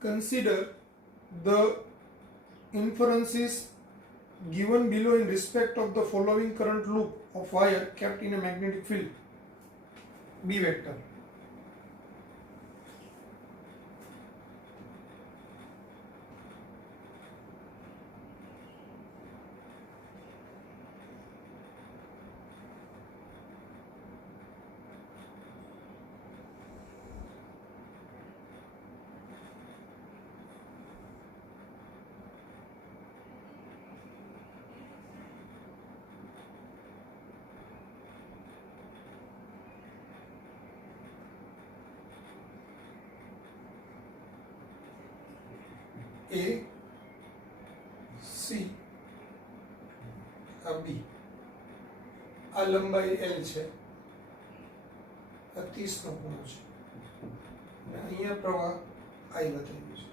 Consider the inferences given below in respect of the following current loop of wire kept in a magnetic field. B vector. A C આ B આ લંબાઈ L છે, આ 30 નો ખૂણો છે અને અહીંયા પ્રવાહ I બતાવ્યું છે.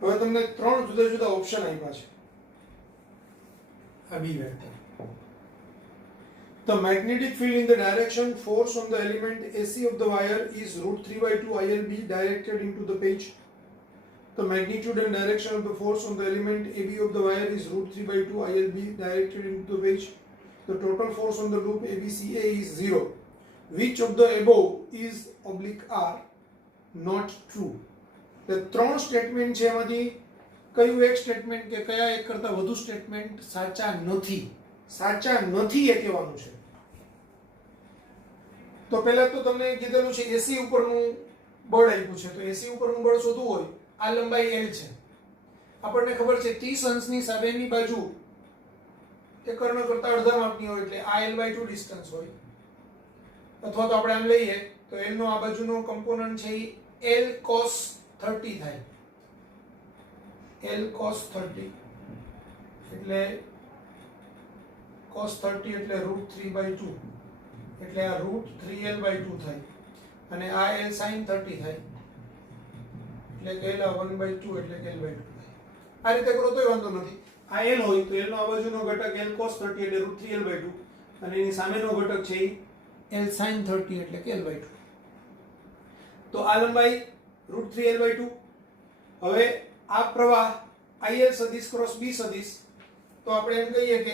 હવે તમને ત્રણ જુદા જુદા ઓપ્શન આપ્યા છે આ B vector. The magnetic field in the direction force on the element AC of the wire is √3/2 ILB directed into the page. The magnitude and direction of the force on the element AB of the wire is √3/2 ILB directed into the page. The total force on the loop ABCA is 0. Which of the above is /R not true? The ત્રણ statement છે એમાંથી કયું એક statement કે કયા એક કરતા વધુ સ્ટેટમેન્ટ સાચા નથી? સાચા નથી એ કહેવાનું છે. તો પહેલા તો તમને કીધેલું છે એસી ઉપરનું બળ આપ્યું છે, તો એસી ઉપરનું બળ શોધવું હોય, આ લંબાઈ L છે, આપણને ખબર છે 30 અંશની સામેની બાજુ એ કર્ણ કરતા અડધા માપની હોય એટલે આ L/2 ડિસ્ટન્સ હોય, અથવા તો આપણે આમ લઈએ તો L નો આ બાજુનો કમ્પોનન્ટ છે એ L cos 30 થાય, L cos 30 એટલે cos 30 એટલે √3/2 એટલે આ √3L/2 થાય અને આ L sin 30 થાય એટલે કે L 1/2 એટલે કે L/2 થાય. આ રીતે કરો તોય વાંધો નથી. આ L હોય તો L નો આ બાજુનો ઘટક L cos 30 એટલે √3L/2 અને એની સામેનો ઘટક છે L sin 30 એટલે કે L/2. તો આ લંબાઈ √3L/2. હવે આ પ્રવાહ IL સદિશ ક્રોસ B સદિશ, તો આપણે એમ કહીએ કે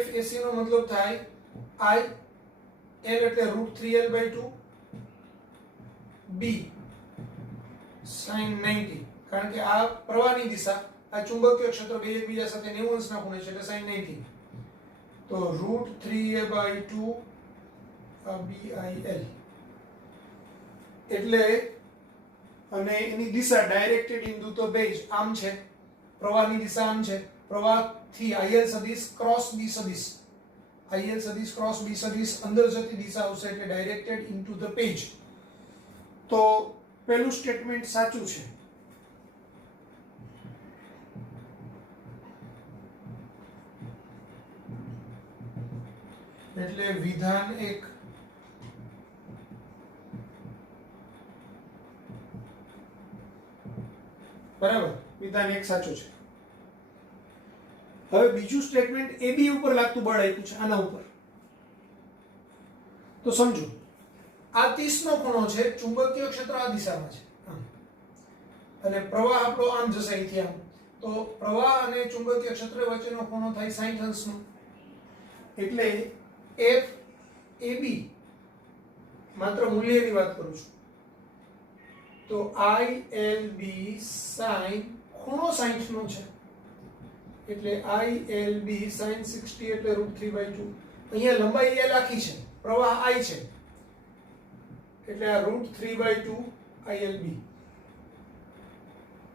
FAC નો મતલબ થાય I L એટલે √3L/2 B sin 90, કારણ કે આ પ્રવાહની દિશા, આ ચુંબકીય ક્ષેત્ર બે એકબીજા સાથે 90 અંશના ખૂણે છે એટલે sin 90, તો √3A/2 BIL એટલે, અને એની દિશા ડાયરેક્ટેડ ઇનટુ ધ પેજ આમ છે, પ્રવાહની દિશા આમ છે, પ્રવાહથી IL સદિશ ક્રોસ B સદિશ, IL સદિશ ક્રોસ B સદિશ અંદર જતી દિશા આવશે એટલે ડાયરેક્ટેડ ઇનટુ ધ પેજ. તો પહેલું સ્ટેટમેન્ટ સાચું છે. એટલે વિધાન 1 બરાબર, વિધાન 1 સાચું છે. હવે બીજું સ્ટેટમેન્ટ AB ઉપર લાગતું બળ આપ્યું છે આના ઉપર, તો સમજો આ 30 નો ખૂણો છે, ચુંબકીય ક્ષેત્ર આ દિશામાં છે અને પ્રવાહ આપણો આમ જશે અહીંથી આમ, તો પ્રવાહ અને ચુંબકીય ક્ષેત્ર વચ્ચેનો ખૂણો થાય 60 અંશનો એટલે FAB, માત્ર મૂલ્યની વાત કરું છું, તો ILB sin ખૂણો 60 નો છે એટલે ILB sin 60 એટલે √3/2. અહીંયા લંબાઈ L આખી છે, પ્રવાહ I છે એટલે આ √3/2 ILB.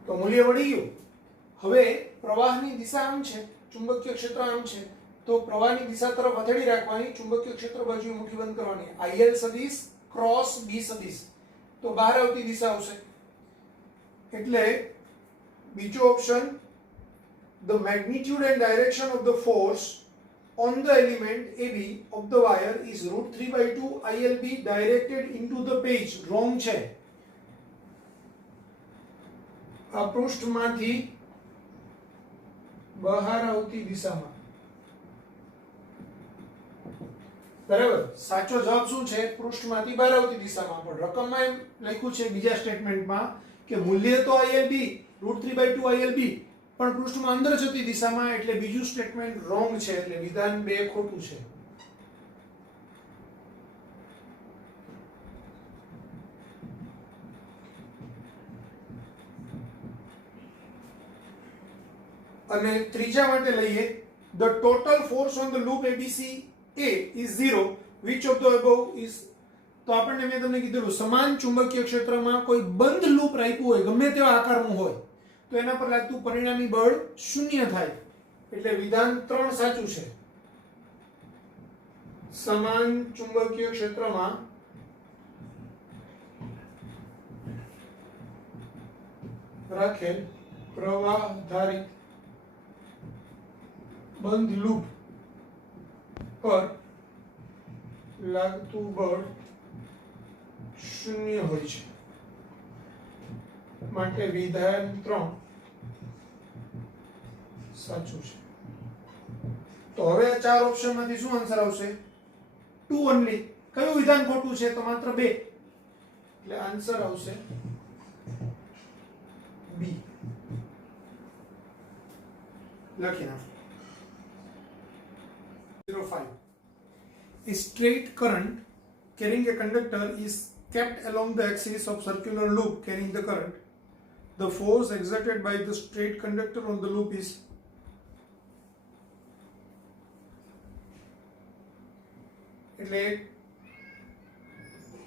તો મૂલ્ય મળી ગયું. હવે પ્રવાહની દિશા આમ છે, ચુંબકીય ક્ષેત્ર આમ છે, તો પ્રવાહની દિશા તરફ હથેળી રાખવાની, ચુંબકીય ક્ષેત્ર બાજુ મુઠ્ઠી બંધ કરવાની, IL સદિશ ક્રોસ B સદિશ, તો બહાર આવતી દિશા આવશે. એટલે બીજો option, the magnitude and direction of the force on the element AB of the wire is √3/2 ILB directed into the page, wrong છે. આ પૃષ્ઠમાંથી બહાર આવતી દિશામાં બરાબર, સાચો જવાબ શું છે? પૃષ્ઠમાંથી બહાર આવતી દિશામાં. પણ રકમમાં એમ લખ્યું છે બીજા સ્ટેટમેન્ટમાં કે મૂલ્ય તો ILB √3/2 ILB પણ પૃષ્ઠમાં અંદર જતી દિશામાં, એટલે બીજું સ્ટેટમેન્ટ રોંગ છે, એટલે વિધાન 2 ખોટું છે. અને ત્રીજા માટે લઈએ, the total force on the loop ABC A is 0, which of the above is? તો આપણને મેં તમને કીધું સમાન ચુંબકીય ક્ષેત્રમાં કોઈ બંધ લૂપ રાખ્યું હોય, ગમે તેવા આકારનું હોય, તો એના પર લાગતું પરિણામી બળ 0 થાય, એટલે વિધાન 3 સાચું છે. સમાન ચુંબકીય ક્ષેત્રમાં રાખેલ પ્રવાહ આધારિત બંધ લૂપ પર લાગતું બળ 0 હોય છે, માટે વિધાન 3 સાચું છે. તો હવે આ 4 ઓપ્શન માંથી શું આન્સર આવશે? 2 ઓન્લી. કયું વિધાન ખોટું છે? તો માત્ર 2, એટલે આન્સર આવશે બી. લખી નાખો. 05. A straight current carrying a conductor is kept along the axis of circular loop carrying the current. The force exerted by the straight conductor on the loop is એટલે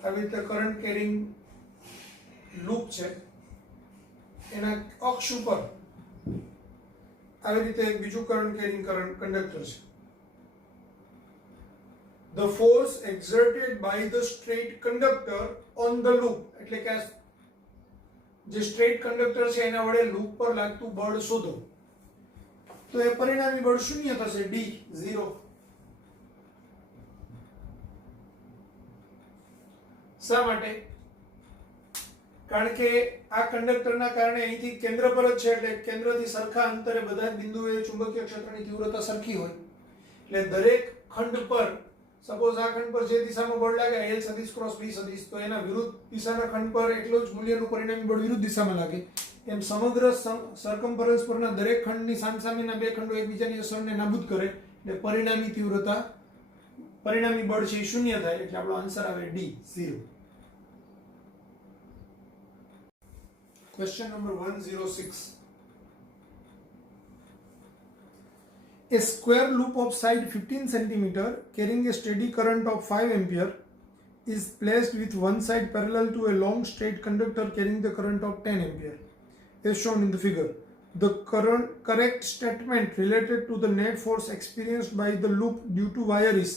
આવી રીતે કરંટ કેરિંગ લૂપ છે, એના અક્ષ ઉપર આવી રીતે એક બીજું કરંટ કેરિંગ કંડક્ટર છે. The force exerted by the straight conductor on the loop, એટલે કે જે સ્ટ્રેટ કંડક્ટર છે એના વડે લૂપ પર લાગતું બળ શોધો. તો એ પરિણામી બળ 0 થશે, D 0. શા માટે? કારણ કે આ કંડક્ટરના કારણે અહીંથી કેન્દ્ર પર જ છે, એટલે કેન્દ્રથી સરખા અંતરે બધા જ બિંદુએ ચુંબકીય ક્ષેત્રની તીવ્રતા સરખી હોય, એટલે દરેક ખંડ પર સપોઝ આ ખંડ પર જે દિશામાં બળ લાગે L સદિશ ક્રોસ B સદિશ, તો એના વિરુદ્ધ દિશાના ખંડ પર એટલું જ મૂલ્યનું પરિણામી બળ વિરુદ્ધ દિશામાં લાગે. એમ સમગ્ર સરકમફરન્સ પરના દરેક ખંડની સામસામેના બે ખંડો એકબીજાની અસરને નાબૂદ કરે, એટલે પરિણામી તીવ્રતા પરિણામી બળ છે 0 થાય, એટલે આપણો આન્સર આવે D 0. Question number 106. A square loop of side 15 cm carrying a steady current of 5 ampere is placed with one side parallel to a long straight conductor carrying the current of 10 ampere as shown in the figure. The correct statement related to the net force experienced by the loop due to wire is?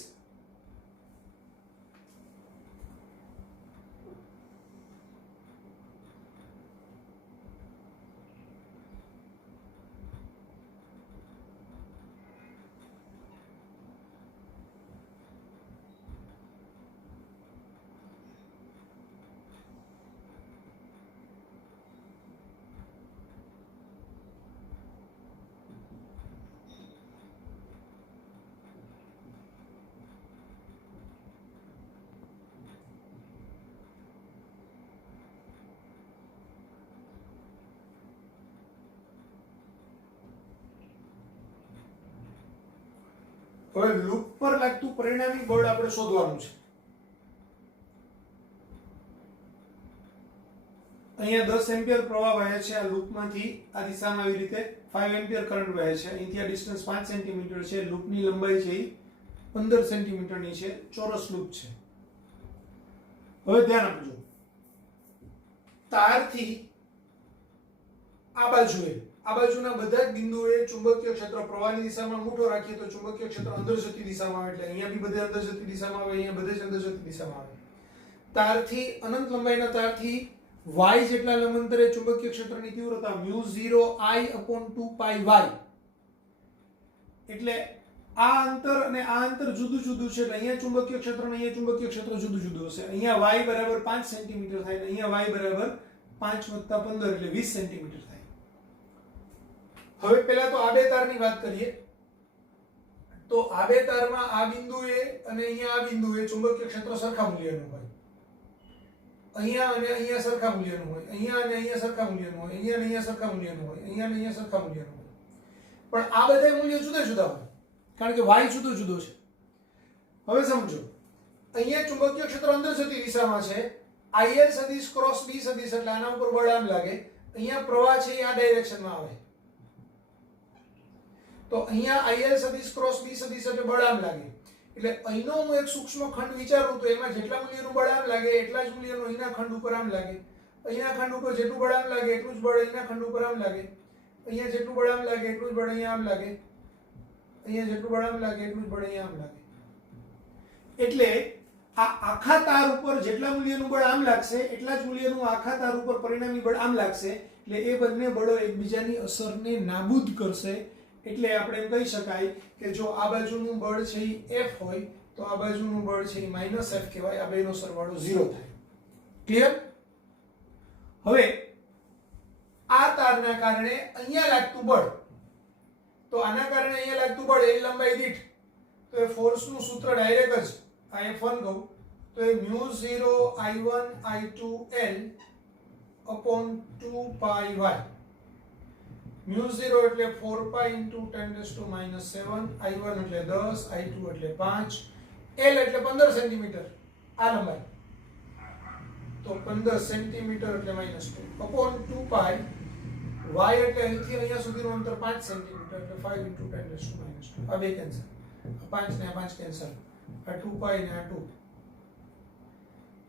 હવે loop પર લાગતું પરિણામી બળ આપણે શોધવાનું છે. અહીંયા 10 ampere પ્રવાહ વહે છે આ લૂપમાંથી, આ દિશામાં આવી રીતે 5 એમ્પિયર કરંટ વહે છે. અહીંથી આ ડિસ્ટન્સ 5 સેન્ટીમીટર છે, લૂપની લંબાઈ છે 15 સેન્ટીમીટરની છે, ચોરસ લૂપ છે. હવે ધ્યાન આપજો, તારથી આ બાજુએ આ બાજુના બધા જ બિંદુએ ચુંબકીય ક્ષેત્ર પ્રવાહની દિશામાં મુઠ્ઠો રાખીએ તો ચુંબકીય ક્ષેત્ર અંદર જતી દિશામાં આવે, એટલે અહીંયા બી બધે અંદર જતી દિશામાં આવે, અહીંયા બધે જ અંદર જતી દિશામાં આવે. તારથી અનંત લંબાઈના તારથી y જેટલા લંબાંતરે ચુંબકીય ક્ષેત્રની તીવ્રતા μ0I/2πy, એટલે આ અંતર અને આ અંતર જુદું જુદું છે, એટલે અહીંયા ચુંબકીય ક્ષેત્ર અને અહીંયા ચુંબકીય ક્ષેત્ર જુદું જુદું હશે. અહીંયા y બરાબર 5 સેન્ટીમીટર થાય અને અહીંયા y બરાબર 5 + 15 એટલે 20 સેન્ટીમીટર થાય. હવે પહેલા તો આ બે તારની વાત કરીએ. તો આ બે તારમાં આ બિંદુએ અને અહીંયા આ બિંદુએ ચુંબકીય ક્ષેત્ર સરખા મૂલ્યનું હોય, અહીંયા અને અહીંયા સરખા મૂલ્યનું હોય, અહીંયા અને અહીંયા સરખા મૂલ્યનું હોય, અહીંયા અને અહીંયા સરખા મૂલ્યનું હોય, અહીંયા અને અહીંયા સરખા મૂલ્યનું હોય. પણ આ બધા મૂલ્યો જુદા જુદા હોય કારણ કે y જુદો જુદો છે. હવે સમજો, અહીંયા ચુંબકીય ક્ષેત્ર અંદર જતી દિશામાં છે, IL સદિશ ક્રોસ B સદિશ એટલે આના ઉપર બળ આમ લાગે, અહીંયા પ્રવાહ છે એ આ ડાયરેક્શનમાં આવે, તો અહીંયા IL સદિશ ક્રોસ B સદિશ એટલે બળ આમ લાગે. એટલે અહીંનો હું એક સૂક્ષ્મ ખંડ વિચારું તો એમાં જેટલા મૂલ્યનું બળ આમ લાગે એટલા જ મૂલ્યનું અહીંના ખંડ ઉપર આમ લાગે, અહીંના ખંડ ઉપર જેટલું બળ આમ લાગે એટલું જ બળ અહીંના ખંડ ઉપર આમ લાગે, અહીંયા જેટલું બળ આમ લાગે એટલું જ બળ અહીંયા આમ લાગે, અહીંયા જેટલું બળ આમ લાગે એટલું જ બળ અહીંયા આમ લાગે. એટલે આ આખા તાર ઉપર જેટલા મૂલ્યનું બળ આમ લાગશે એટલા જ મૂલ્યનું આખા તાર ઉપર પરિણામી બળ આમ લાગશે. એટલે એ બંને બળો એકબીજાની અસરને નાબૂદ કરશે. એટલે આપણે એમ કહી શકાય કે જો આ બાજુનું બળ છે એ F હોય તો આ બાજુનું બળ છે એ -F કહેવાય. આ બેનો સરવાળો 0 થાય. ક્લિયર? હવે આ તારના કારણે અહીંયા લાગતું બળ, તો આના કારણે અહીંયા લાગતું બળ L લંબાઈ દીઠ, તો એ ફોર્સનું સૂત્ર ડાયરેક્ટ જ આ F1 કહું તો એ μ0I1I2L upon 2πy. μ0 એટલે 4π into 10⁻⁷, I1 એટલે 10, I2 એટલે 5, L એટલે 15 સેન્ટીમીટર આ લંબાઈ, તો 15 સેન્ટીમીટર એટલે -2 upon 2π, y એટલે અહીંથી અહીંયા સુધીનું અંતર 5 સેન્ટીમીટર એટલે 5 into 10⁻². આ બે કેન્સલ, 5 ને 5 કેન્સલ, આ 2π ને આ 2,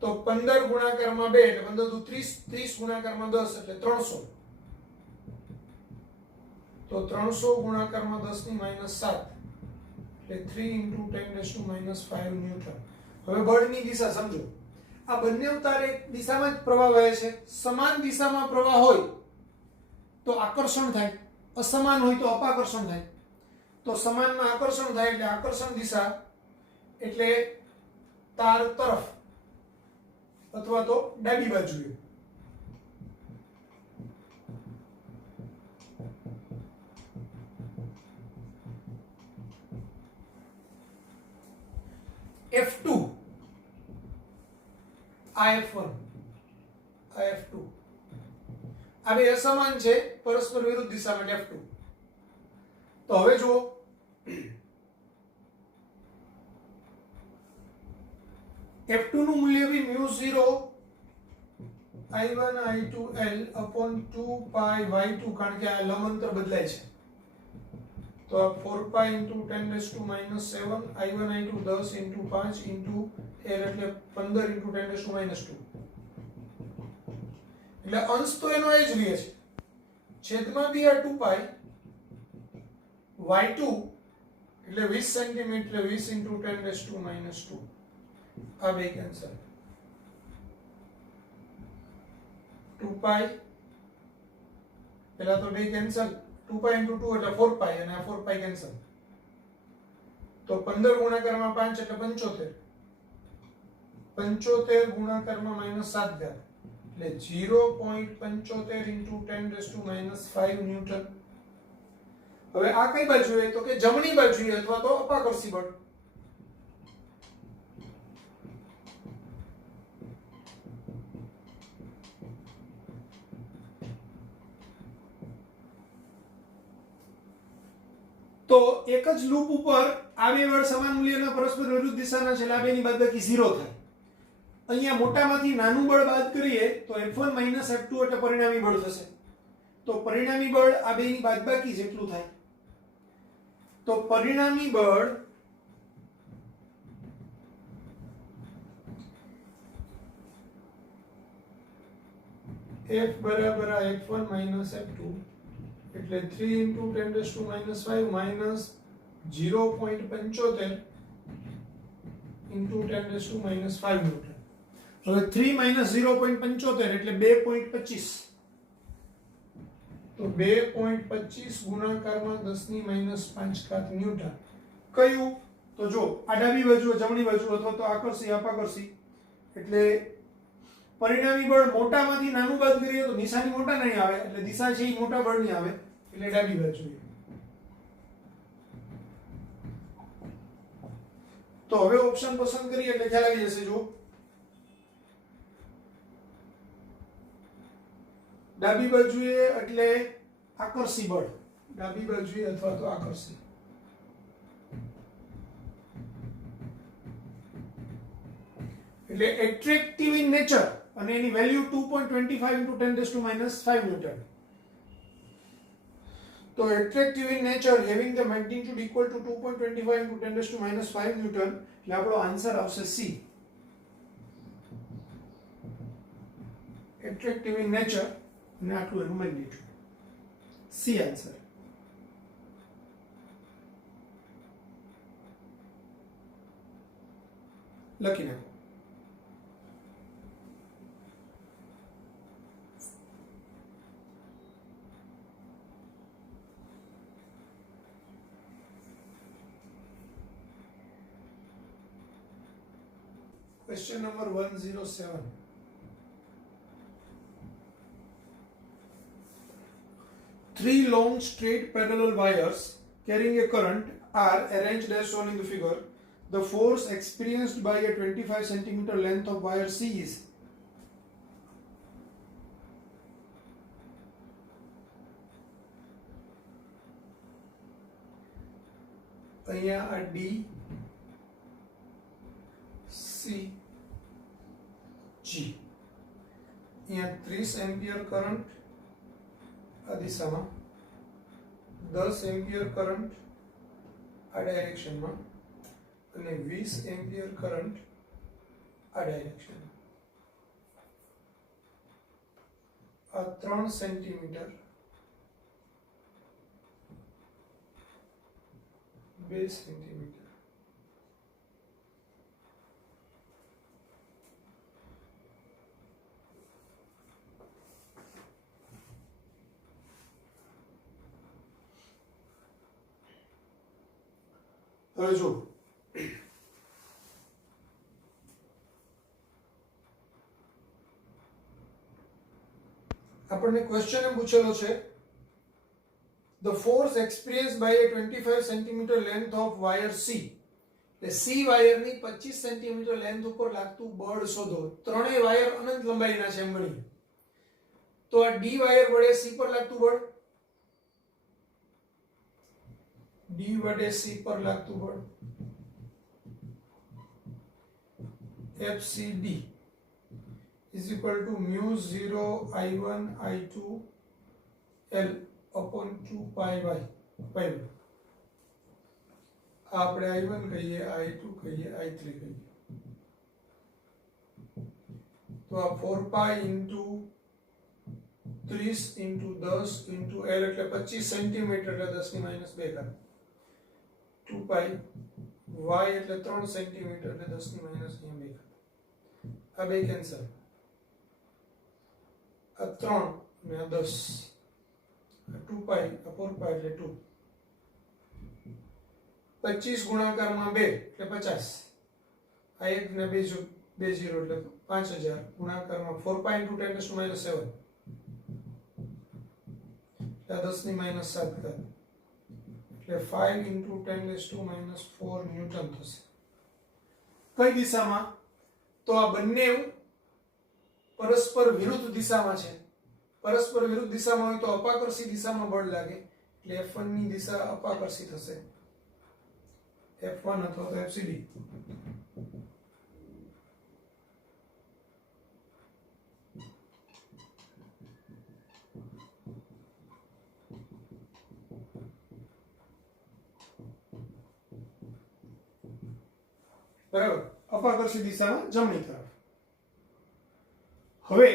તો 15 ગુણાકારમાં 2 એટલે 15 દુ 30, 30 ગુણાકારમાં 10 એટલે 300, તો 300 ગુણાકારમાં 10⁻⁷ એટલે 3 into 10⁻⁵ ન્યૂટન. હવે બળની દિશા સમજો, આ બંને તાર એક દિશામાં જ પ્રવાહ વહે છે. સમાન દિશામાં પ્રવાહ હોય તો આકર્ષણ થાય, અસમાન હોય તો અપાકર્ષણ થાય. તો સમાનમાં આકર્ષણ થાય એટલે આકર્ષણ દિશા એટલે તાર તરફ અથવા તો ડાબી બાજુએ. F2 આ F1 આ F2 આ બે અસમાન છે, પરસ્પર વિરુદ્ધ દિશામાં F2. તો હવે જુઓ, F2 નું મૂલ્ય બી μ0I1I2L upon 2πy2 કારણ કે આ લંબ અંતર બદલાય છે. તો 4π into 10⁻⁷, I1I2 10 into 5 into L એટલે 15 into 10⁻². એટલે અંશ તો એનો એ જ રહે છે, છેદમાં બી આ 2π, y2 એટલે 20 સેન્ટીમીટર એટલે 20 into 10⁻². આ બે કેન્સલ, 2π પેલા તો બે કેન્સલ, 2π into 2 એટલે 4π અને આ 4π કેન્સલ, તો 15 ગુણાકારમાં 5 એટલે 75, 75 ગુણાકારમાં -7 એટલે 0.75 into 10⁻⁵ ન્યૂટન. હવે આ કઈ બાજુએ તો કે જમણી બાજુએ અથવા તો અપાકર્ષી બળ. તો એક જ લૂપ ઉપર આ બે બળ સમાન મૂલ્યના પરસ્પર વિરુદ્ધ દિશાના છે, આ બેની બાદબાકી 0 થાય. અહીંયા મોટામાંથી નાનું બળ બાદ કરીએ તો F1 - F2 એટલે પરિણામી બળ થશે. તો પરિણામી બળ આ બેની બાદબાકી જેટલું થાય. તો પરિણામી બળ F બરાબર F1 - F2 એટલે 3 into 10⁻⁵ minus 0.75 into 10⁻⁵ ન્યૂટન. હવે 3 minus 0.75 એટલે 2.25, તો 2.25 ગુણાકારમાં 10⁻⁵ ન્યૂટન. કયું? તો જો આ ડાબી બાજુ જમણી બાજુ અથવા તો આકર્ષી અપાકર્ષી, એટલે પરિણામી બળ મોટામાંથી નાનું બાદ કરીએ તો નિશાની મોટા નહીં આવે, એટલે દિશા છે એ મોટા બળની આવે, એટલે ડાબી બાજુ. તો હવે ઓપ્શન પસંદ કરીએ એટલે ખ્યાલ આવી જશે. જો ડાબી બાજુએ એટલે આકર્ષી બળ, ડાબી બાજુએ અથવા તો આકર્ષી, એટલે એટ્રેક્ટિવ ઇન નેચર અને એની વેલ્યુ 2.25 × 10⁻⁵ ન્યૂટન. તો attractive in nature having the magnitude equal to 2.25 × 10⁻⁵ newton, એટલે આપણો આન્સર આવશે સી. એટ્રેક્ટિવ ઇન નેચર અને આટલું એનું મેગ્નીટ્યુડ, સી આન્સર. લખી નાખો. Question number 107. Three long straight parallel wires carrying a current are arranged as shown in the figure. The force experienced by a 25 centimeter length of wire C is. અહીંયા આ D C G, અહીંયા 30 ampere current આ દિશામાં, 10 ampere current આ ડાયરેક્શનમાં અને 20 ampere current આ ડાયરેક્શનમાં. આ 3 centimetre, 2 centimetre. હવે જો આપણને ક્વેશ્ચન એમ પૂછેલો છે, the force experience by a 25 centimetre length of wire C, એટલે સી વાયરની 25 સેન્ટીમીટર લેન્થ ઉપર લાગતું બળ શોધો. ત્રણેય વાયર અનંત લંબાઈના છે એમ ગણીએ તો આ ડી વાયર વડે સી પર લાગતું બળ, ડી વડે સી પર લાગતું બળ FCD is equal to mu 0 I1 I2 L upon 2 pi y. પહેલું આપણે I1 કહીએ, I2 કહીએ, I3 કહીએ. તો આ 4 pi into 30 into 10 into L એટલે 25 સેન્ટીમીટર એટલે 10⁻². 2 pi y એટલે 3 સેન્ટીમીટર એટલે 10⁻². આ બે કેન્સલ, આ 3 અને આ 10, આ 2 pi આ 4 pi એટલે 2. 25 ગુણાકારમાં 2 એટલે 50, આ 1 ને 2 0 એટલે 5000 ગુણાકારમાં 4 pi into 10⁻⁷ એટલે 10⁻⁷, એટલે 5 into 10⁻⁴ ન્યૂટન થશે. કઈ દિશામાં? તો આ બંને પરસ્પર વિરુદ્ધ દિશામાં છે. પરસ્પર વિરુદ્ધ દિશામાં હોય તો અપાકર્ષી દિશામાં બળ લાગે, એટલે F1 ની દિશા અપાકર્ષી થશે, F1 અથવા તો FCD. બરાબર, અપાકર્ષી દિશામાં જમણી તરફ. હવે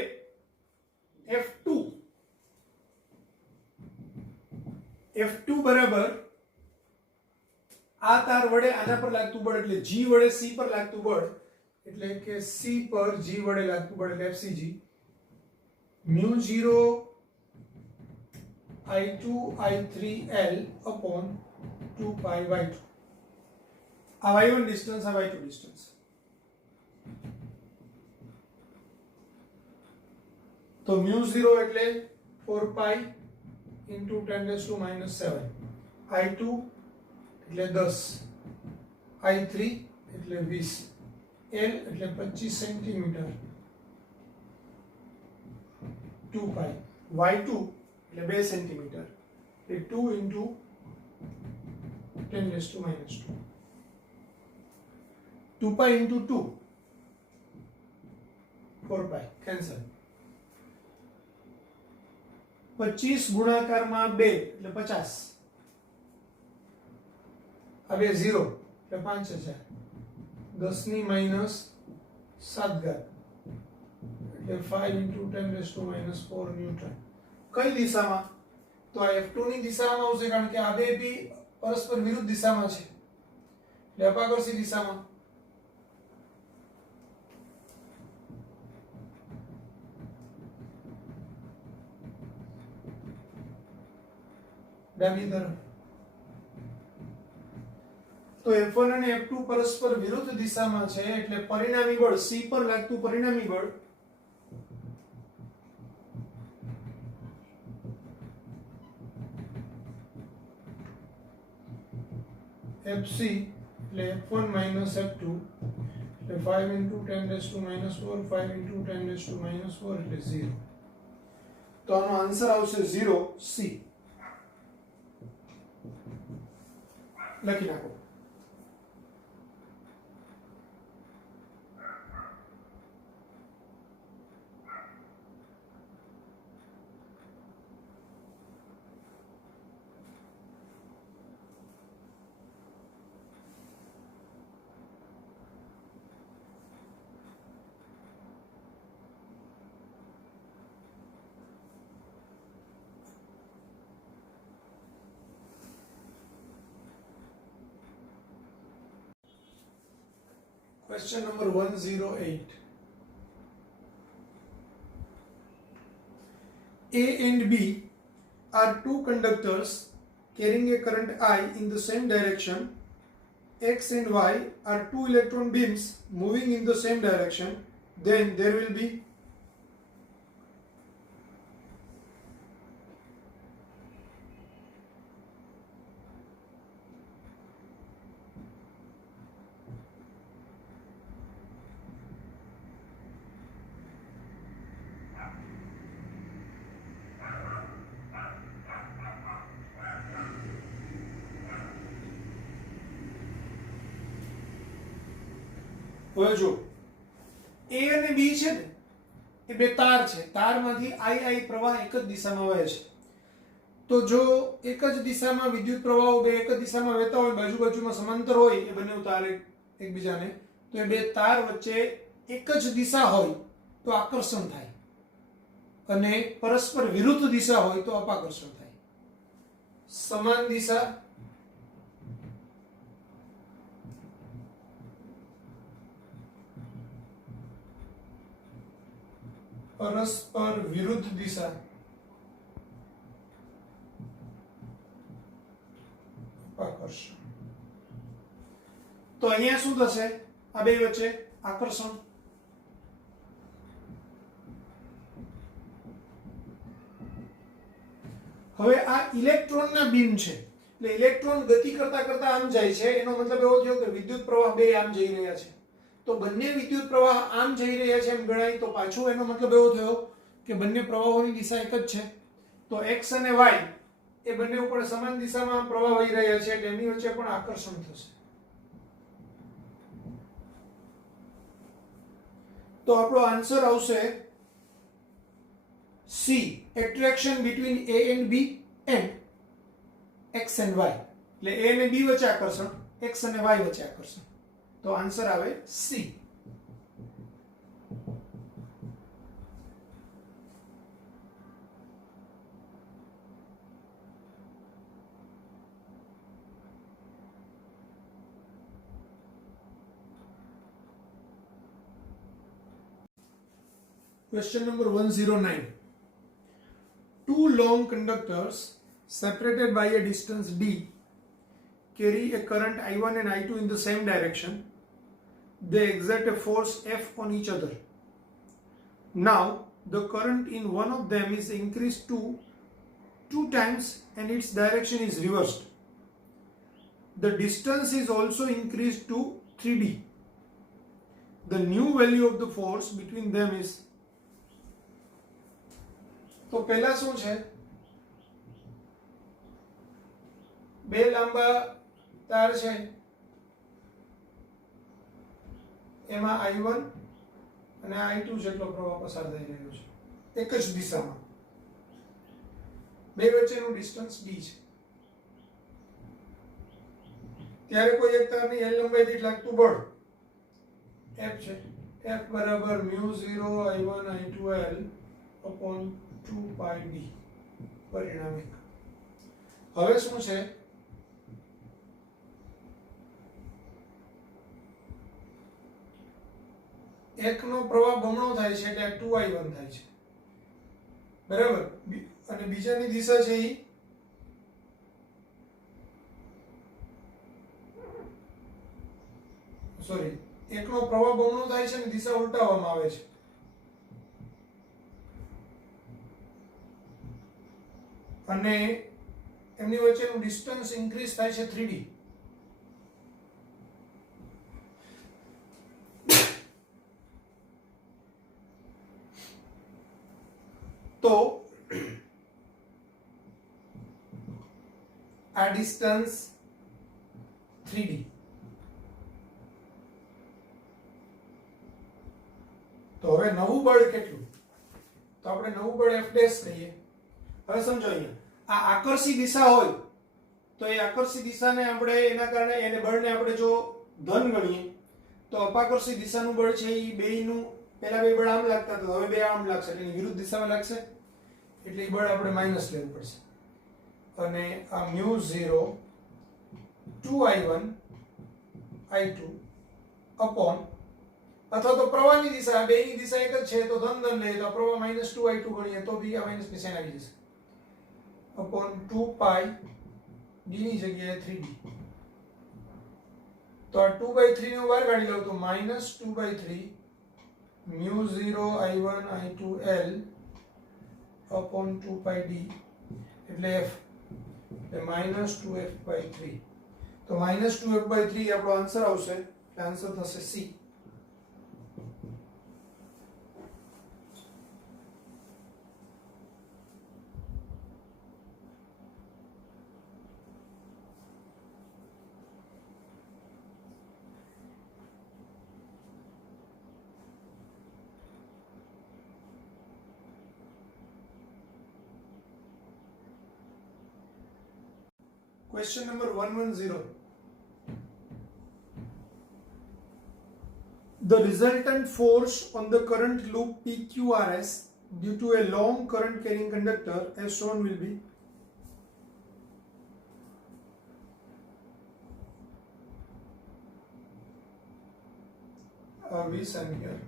F2 બરાબર આ તાર વડે આના પર લાગતું બળ એટલે G વડે C પર લાગતું બળ, એટલે કે C પર G વડે લાગતું બળ એટલે FCG, mu 0 I2 I3L upon 2 pi y2. આ y1 ડિસ્ટન્સ, આ y2 ડિસ્ટન્સ. તો mu 0 એટલે 4 pi into 10⁻⁷, I2 એટલે 10, I3 એટલે એટલે 20, L એટલે 25 સેન્ટીમીટર, 2 પાઈ, y2 એટલે 2 સેન્ટીમીટર, એટલે 2 into 10 raised to minus 2, 2 pi into 2, 4 pi, cancel. 25 ગુણાકારમાં 2 એટલે 50, આ 2 0 એટલે 5000, 10 ની માઈનસ 7 ઘાત એટલે 5 into 10 raised to minus 4 newton. કઈ દિશામાં? તો આ F2 ની દિશામાં આવશે, કારણ કે આ બે બી પરસ્પર વિરુદ્ધ દિશામાં છે, એટલે અપાકર્ષી દિશામાં. ડાબી તરફ. તો F1 અને F2 પરસ્પર વિરુદ્ધ દિશામાં છે, એટલે પરિણામી બળ C પર લાગતું પરિણામી બળ FC એટલે F1 minus F2 એટલે 5 into 10 raised to minus 4, 5 into 10 raised to minus 4 એટલે 0. તો આનો આન્સર આવશે 0, C. લખી નાખો. Question number 108. A and B are two conductors carrying a current I in the same direction. X and Y are two electron beams moving in the same direction. Then there will be હવે જો A અને B છે ને એ બે તાર છે, તારમાંથી I પ્રવાહ એક જ દિશામાં વહે છે. તો જો એક જ દિશામાં વિદ્યુત પ્રવાહો બે એક જ દિશામાં વહેતા હોય, બાજુ-બાજુમાં સમાંતર હોય, એ બંને તાર એકબીજાને, તો એ બે તાર વચ્ચે એક જ દિશા હોય તો આકર્ષણ થાય, અને પરસ્પર વિરુદ્ધ દિશા હોય તો અપાકર્ષણ થાય. સમાન દિશા પરસ્પર વિરુદ્ધ દિશા આકર્ષણ. તો અહીંયા શું થશે? આ બે વચ્ચે આકર્ષણ. હવે આ ઇલેક્ટ્રોનના બીમ છે, એટલે ઇલેક્ટ્રોન ગતિ કરતા કરતા આમ જાય છે, એનો મતલબ એવો થયો કે વિદ્યુત પ્રવાહ બે આમ જઈ રહ્યા છે. તો બંને વિદ્યુત પ્રવાહ આમ જઈ રહ્યા છે એમ ગણાય, તો પાછું એનો મતલબ એવો થયો કે બંને પ્રવાહોની દિશા એક જ છે. તો x અને y એ બંને ઉપર સમાન દિશામાં પ્રવાહ વહી રહ્યા છે, એટલે એની વચ્ચે પણ આકર્ષણ થશે. તો આપણો આન્સર આવશે C, attraction between A and B and x and y. એટલે A અને B વચ્ચે આકર્ષણ, x અને y વચ્ચે આકર્ષણ. તો આન્સર આવે C. Question number 109. Two long conductors separated by a distance d carry a current I1 and I2 in the same direction. They exert a force F on each other. Now, the current in one of them is increased to 2 times and its direction is reversed. The distance is also increased to 3d. the new value of the force between them is, તો પહેલા શું છે, બે લાંબા તાર છે, એમાં I1 અને I2 જેટલો પ્રવાહ પસાર થઈ રહ્યો છે એક જ દિશામાં, બે વચ્ચેનું ડિસ્ટન્સ d છે, ત્યારે કોઈ એક તારની L લંબાઈ દીઠ લાગતું બળ F છે, F બરાબર μ0 I1 I2 L upon 2 pi d પરિણામિક. હવે શું છે, એકનો પ્રવાહ બમણો થાય છે એટલે 2I1 થાય છે, બરાબર, અને બીજાની દિશા છે ઈ સોરી એકનો પ્રવાહ બમણો થાય છે અને દિશા ઉલટાવવામાં આવે છે, અને એમની વચ્ચેનું ડિસ્ટન્સ ઇન્ક્રીઝ થાય છે 3d. તો આ ડિસ્ટન્સ 3d, તો હવે નવું બળ કેટલું, તો આપણે નવું બળ F' કહીએ. હવે સમજો, અહીંયા આ આકર્ષી દિશા હોય તો એ આકર્ષી દિશાને આપણે એના કારણે એને બળને આપણે જો ધન ગણીએ તો અપાકર્ષી દિશાનું બળ છે એ બેયનું, પહેલા બે બળ આમ લાગતા હતા, હવે બે આમ લાગશે એટલે વિરુદ્ધ દિશામાં લાગશે, એટલે એ બળ આપણે માઈનસ લેવું પડશે, અને આ μ0 2I1 I2 અપોન, અથવા તો પ્રવાહની દિશા, બેની દિશા એક જ છે તો ધન ધન લઈએ તો પ્રવાહ -2I2 ગણીએ તો બી આ માઈનસ ની સાઈન આવી જશે, અપોન 2 પાઈ d ની જગ્યાએ 3d. તો આ 2/3 ને બહાર કાઢી લઉં તો -2/3 μ0 I1 I2 L upon 2 pi d એટલે f એટલે -2f/3. તો -2f/3 આપણો આન્સર આવશે, એટલે આન્સર થશે C. Question number 110. The resultant force on the current loop PQRS due to a long current carrying conductor as shown will be, 20 ampere.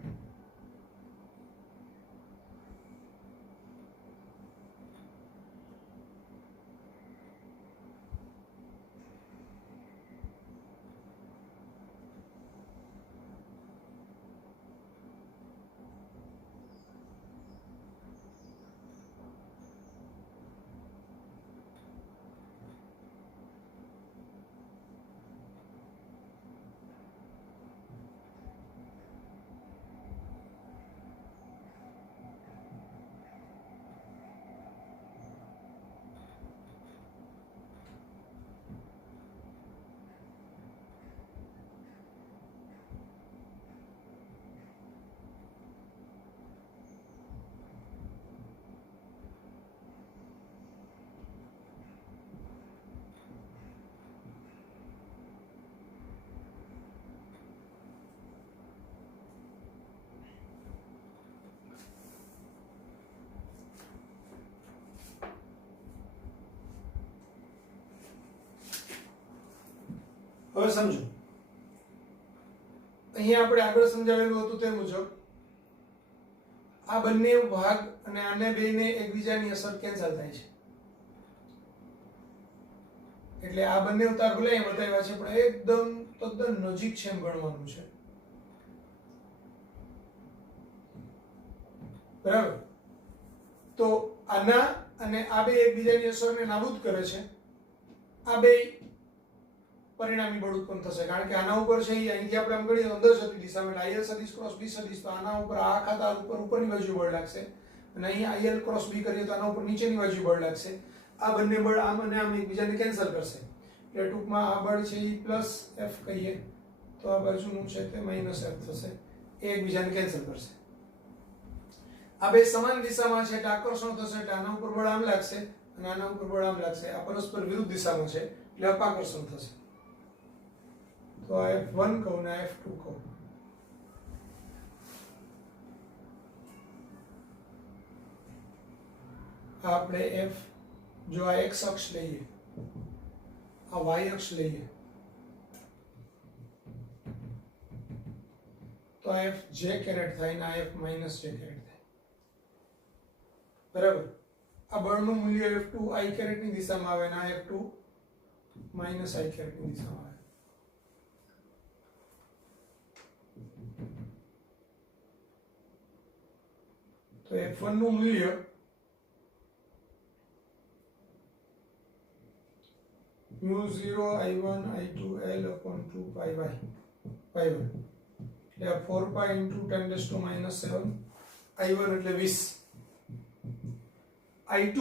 હવે સમજો, અહીંયા આપણે આગળ સમજાવેલું હતું તે મુજબ આ બંને ભાગ અને આને બેને એકબીજાની અસર કેન્સલ થાય છે, એટલે આ બંને તાર ભલે અહીં બતાવ્યા છે પણ એકદમ તદ્દન નજીક છે એમ ગણવાનું છે, બરાબર. તો આના અને આ બે એકબીજાની અસરને નાબૂદ કરે છે, આ બે પરિણામી બળ ઉત્પન્ન થશે, કારણ કે આના ઉપર છે એ અહીંથી આપણે આમ ગણીએ તો અંદર જતી દિશામાં, એટલે IL સદિશ ક્રોસ B સદિશ, તો આના ઉપર આ ખાતા ઉપર ઉપરની બાજુ બળ લાગશે, અને અહીં IL ક્રોસ B કરીએ તો આના ઉપર નીચેની બાજુ બળ લાગશે. આ બંને બળ આમ અને આમ એકબીજાને કેન્સલ કરશે, એટલે ટૂંકમાં આ બળ છે એ પ્લસ F કહીએ તો આ બાજુનું છે તે માઇનસ F થશે, એ એકબીજાને કેન્સલ કરશે. આ બે સમાન દિશામાં છે એટલે આકર્ષણ થશે, એટલે આના ઉપર બળ આમ લાગશે અને આના ઉપર બળ આમ લાગશે. આ પરસ્પર વિરુદ્ધ દિશામાં છે એટલે અપાકર્ષણ થશે. તો આ F1 કહું ને F2 કહું. આપણે F, જો આ x અક્ષ લઈએ, આ y અક્ષ લઈએ, તો આ F j કેરેટ થાય ને આ F માઇનસ j કેરેટ થાય. બરાબર. આ બળનું મૂલ્ય F2 i કેરેટ ની દિશામાં આવે ને આ F2 માઇનસ i કેરેટ ની દિશામાં આવે. તો F1 નું મૂલ્ય μ0 i1 i2 l upon 2 pi y y1, એટલે 4 pi into 10 raised to minus 7, i1 એટલે 20, i2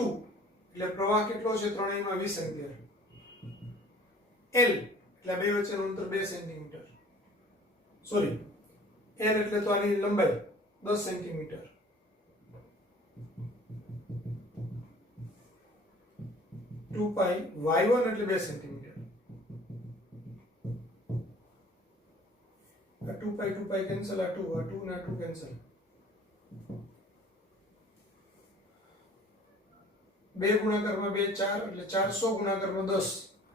એટલે પ્રવાહ કેટલો છે ત્રણેયમાં 20 એમ્પિયર, l એટલે બે વચ્ચેનું અંતર 2 સેન્ટીમીટર, સોરી l એટલે તો આની લંબાઈ 10 સેન્ટીમીટર, ટુ પાઈ y1 એટલે 2 સેન્ટીમીટર, આ 2 પાઈ કેન્સલ, આ 2 ને આ 2 કેન્સલ, 2 ગુણાકારમાં 2 4 એટલે 400 ગુણાકારમાં 10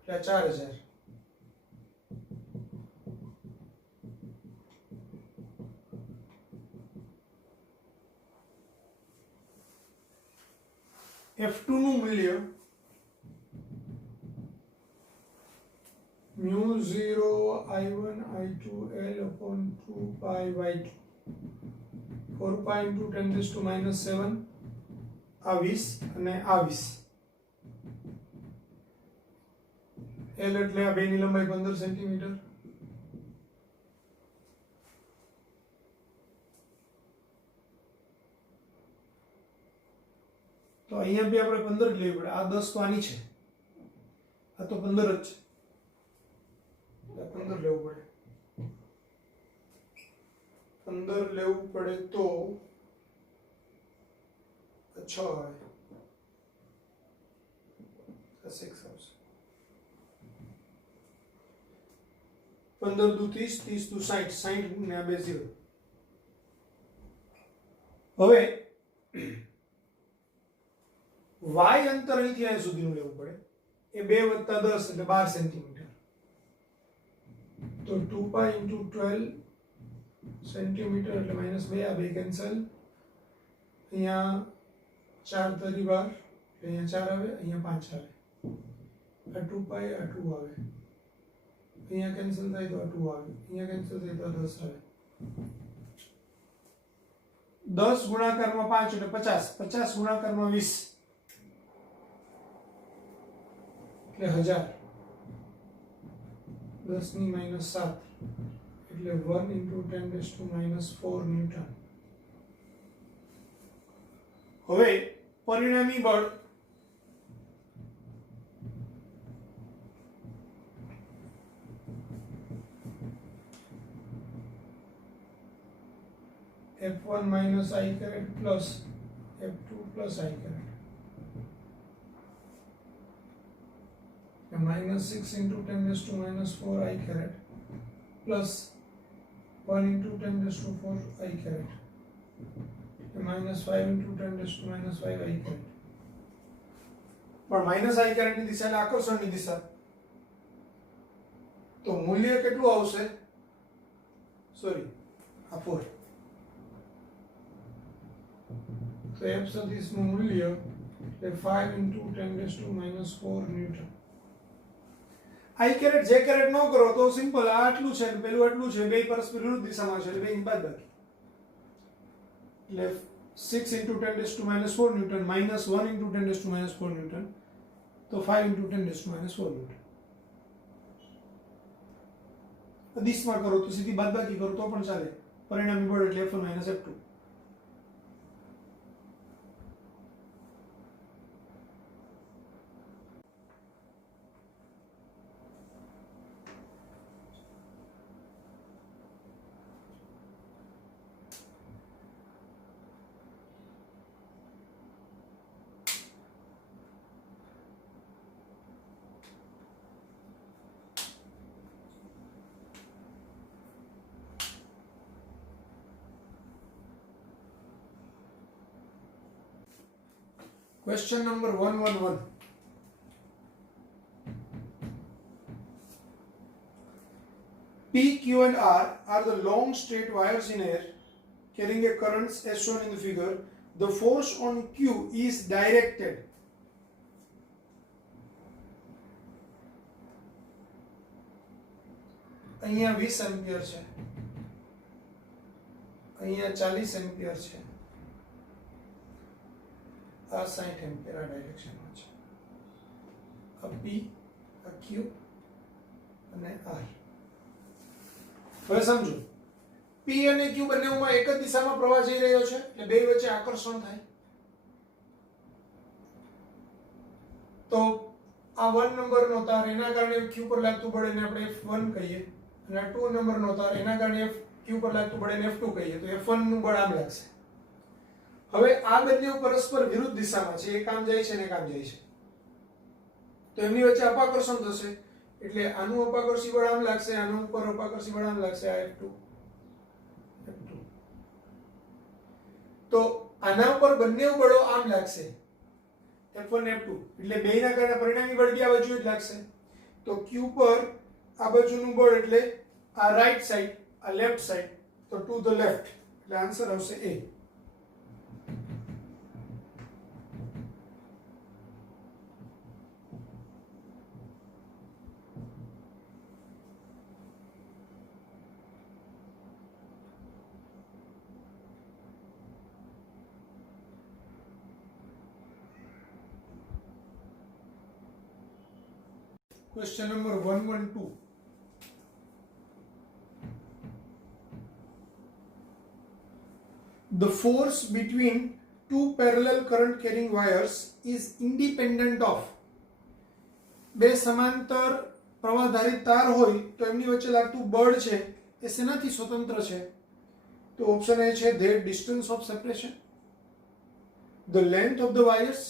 એટલે 4000. F2 નું મૂલ્ય μ0 i1 i2 l upon 2 pi y2, 4 pi into 10 raised to minus 7, આ 20 અને આ 20, l એટલે આ બેની લંબાઈ 15 સેન્ટીમીટર, તો અહીંયા બી આપણે 15 જ લેવી પડે, આ 10 તો આની છે, આ તો 15 જ છે, 15 લેવું પડે, 15 લેવું પડે તો 6 આવે, 6 આવશે, 15 દુ 30, 30 દુ 60, 60 ને આ બે 0. હવે y અંતર અહીંથી અહીં સુધીનું લેવું પડે, એ 2 વત્તા 10 એટલે 12 સેન્ટીમીટર, તો 2 પાઈ into 12 સેન્ટીમીટર એટલે -2, આ બે કેન્સલ, અહીંયા 4 તરી 12 એટલે અહીંયા 4 આવે, અહીંયા 5 આવે, આ 2 પાઈ, આ 2 આવે, અહીંયા કેન્સલ થાય તો આ 2 આવે, અહીંયા કેન્સલ થાય તો આ 10 આવે, 10 ગુણાકારમાં 5 એટલે 50, 50 ગુણાકારમાં 20 એટલે 1000, 10 ની -7 એટલે 1 into 10 raised to -4 ન્યૂટન. હવે પરિણામી બળ F1 minus I caret plus F2 plus I caret, -6 into 10 raised to -4 I caret plus 1 into 10 raised to 4 I caret, -5 into 10 raised to -5 I caret. પણ -I caret ની દિશા એટલે આકર્ષણની દિશા, તો મૂલ્ય કેટલું આવશે, સોરી આ 4, તો F સદિશનું મૂલ્ય એટલે 5 into 10 raised to -4 newton. I caret J caret ન કરો તો સિમ્પલ, આ આટલું છે ને પેલું આટલું છે, બે પરસ્પર વિરુદ્ધ દિશામાં છે એટલે બેની બાદબાકી, એટલે 6 into 10 raised to -4 newton -1 into 10 raised to -4 newton, તો 5 into 10 raised to -4 ન્યૂટન. અદિશમાં કરો તો સીધી બાદબાકી કરો તો પણ ચાલે. પરિણામી બળ એટલે F1 - F2. Question number 111. P, Q and R are the long straight wires in air carrying a current as shown in the figure. The force on Q is directed. અહીંયા 20 એમ્પિયર છે, અહીંયા 40 એમ્પિયર છે, આ 60 ampere આ ડાયરેક્શનમાં છે. આ P, આ Q અને R. હવે સમજો P અને Q બંનેમાં એક જ દિશામાં પ્રવાહ જઈ રહ્યો છે એટલે બે વચ્ચે આકર્ષણ થાય. તો આ 1 નંબરનો તાર એના કારણે Q પર લાગતું બળ એને આપણે F1 કહીએ અને આ 2 નંબરનો તાર એના કારણે Q પર લાગતું બળ એને F2 કહીએ. તો F1 નું બળ આમ લાગશે. હવે આ બંને પરસ્પર વિરુદ્ધ દિશામાં છે, એક આમ જાય છે અને એક આમ જાય છે, તો એમની વચ્ચે અપાકર્ષણ થશે એટલે આનું અપાકર્ષી બળ આમ લાગશે, આનું ઉપર અપાકર્ષી બળ આમ લાગશે, આ F2. તો આના ઉપર બંને બળો આમ લાગશે F1 F2 એટલે બેયના કારણે પરિણામી બળ આ બાજુ જ લાગશે. તો Q પર આ બાજુનું બળ એટલે આ રાઈટ સાઈડ, આ લેફ્ટ સાઈડ, તો ટુ ધ લેફ્ટ એટલે આન્સર આવશે A. Question number 112. The force between two parallel current carrying wires is independent of. બે સમાંતર પ્રવાહધારી તાર હોય તો એમની વચ્ચે લાગતું બળ છે એ શેનાથી સ્વતંત્ર છે? તો ઓપ્શન એ છે the distance of separation, the length of the wires,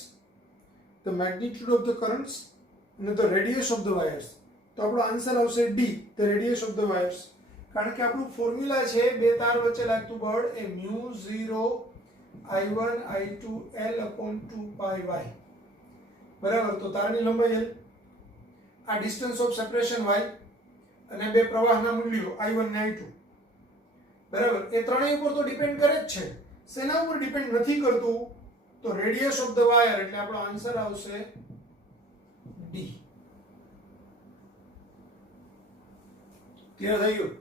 the magnitude of the currents and the radius of the wires. તો આપણો આન્સર આવશે D, the radius of the wires. કારણ કે આપણું ફોર્મ્યુલા છે બે તાર વચ્ચે લાગતું બળ એ μ0 I1 I2 L/2πy. બરાબર. તો તારની લંબાઈ L, આ ડિસ્ટન્સ ઓફ સેપરેશન y અને બે પ્રવાહના મૂલ્યો I1 અને I2. બરાબર. એ ત્રણેય ઉપર તો ડિપેન્ડ કરે જ છે. શેના ઉપર ડિપેન્ડ નથી કરતું? તો રેડિયસ ઓફ ધ વાયર એટલે આપણો આન્સર આવશે D. ક્લિયર થઈ ગયું?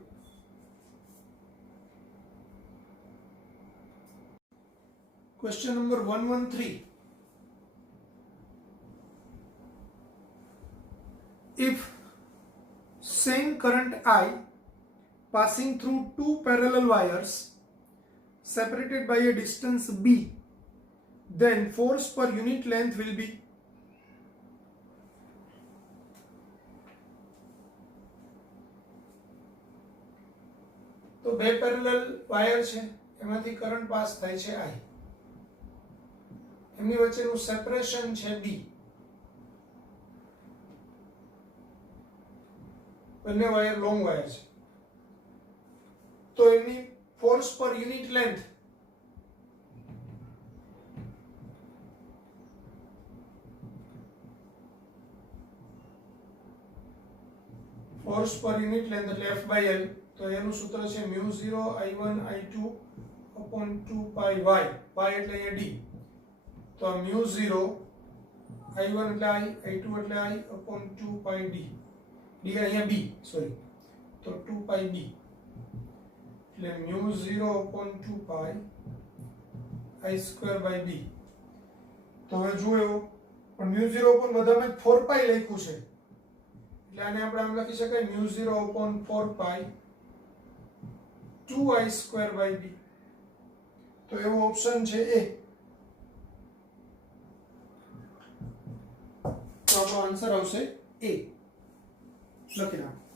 Question number 113. If same current I passing through two parallel wires separated by a distance B, then force per unit length will be. તો બે પેરેલલ વાયર છે એમાંથી current pass થાય છે I, એમની વચ્ચેનું સેપરેશન છે B, બંને વાયર લોંગ વાયર છે, તો એમની ફોર્સ પર યુનિટ લેન્થ એટલે F/L. તો એનું સૂત્ર છે μ0 I1 I2 2πy, y એટલે અહીંયા D. તો μ0 I1 એટલે I, I2 એટલે I 2πd, d અહીંયા B, સોરી, તો 2πb એટલે μ0 2π I²/b. તો હવે જુઓ એવું પણ μ0 બધામાં 4π લખ્યું છે એટલે આને આપણે આમ લખી શકાય μ0/4π 2i²/b. તો એવો ઓપ્શન છે એ. તો આપણો આન્સર આવશે એ. લખી નાખો.